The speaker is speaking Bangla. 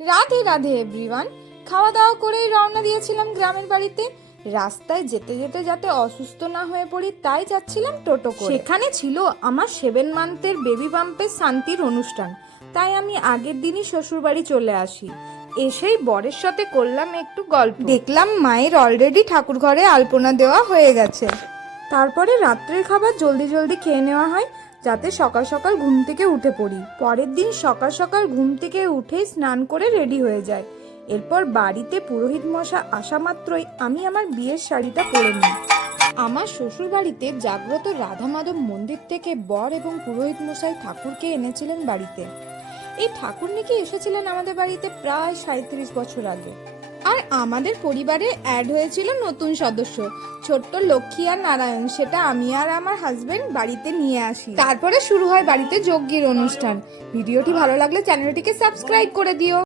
রাধে রাধে এভরিওয়ান। খাওয়া দাওয়া করেই রওনা দিয়েছিলাম গ্রামের বাড়িতে। রাস্তায় যেতে যেতে যাতে অসুস্থ না হয়ে পড়ি তাই যাচ্ছিলাম টোটো করে। সেখানে ছিল আমার 7 মান্থের বেবি বাম্পের শান্তির অনুষ্ঠান, তাই আমি আগের দিনই শ্বশুর বাড়ি চলে আসি। এসেই বরের সাথে করলাম একটু গল্প। দেখলাম মায়ের অলরেডি ঠাকুর ঘরে আলপনা দেওয়া হয়ে গেছে। তারপরে রাত্রের খাবার জলদি জলদি খেয়ে নেওয়া হয় যাতে সকাল সকাল ঘুম থেকে উঠে পড়ি। পরের দিন সকাল সকাল ঘুম থেকে উঠেই স্নান করে রেডি হয়ে যায়। এরপর বাড়িতে পুরোহিত মশা আসা মাত্রই আমি আমার বিয়ের শাড়িটা পরে নিই। আমার শ্বশুর বাড়িতে জাগ্রত রাধা মাধব মন্দির থেকে বর এবং পুরোহিত মশাই ঠাকুরকে এনেছিলেন বাড়িতে। এই ঠাকুর নাকি এসেছিলেন আমাদের বাড়িতে প্রায় 37 বছর আগে। আর আমাদের পরিবারে অ্যাড হয়েছিল নতুন সদস্য, ছোট্ট লক্ষ্মী আর নারায়ণ। সেটা আমি আর আমার হাজবেন্ড বাড়িতে নিয়ে আসি। তারপরে শুরু হয় বাড়িতে যজ্ঞের অনুষ্ঠান। ভিডিওটি ভালো লাগলে চ্যানেলটিকে সাবস্ক্রাইব করে দিও।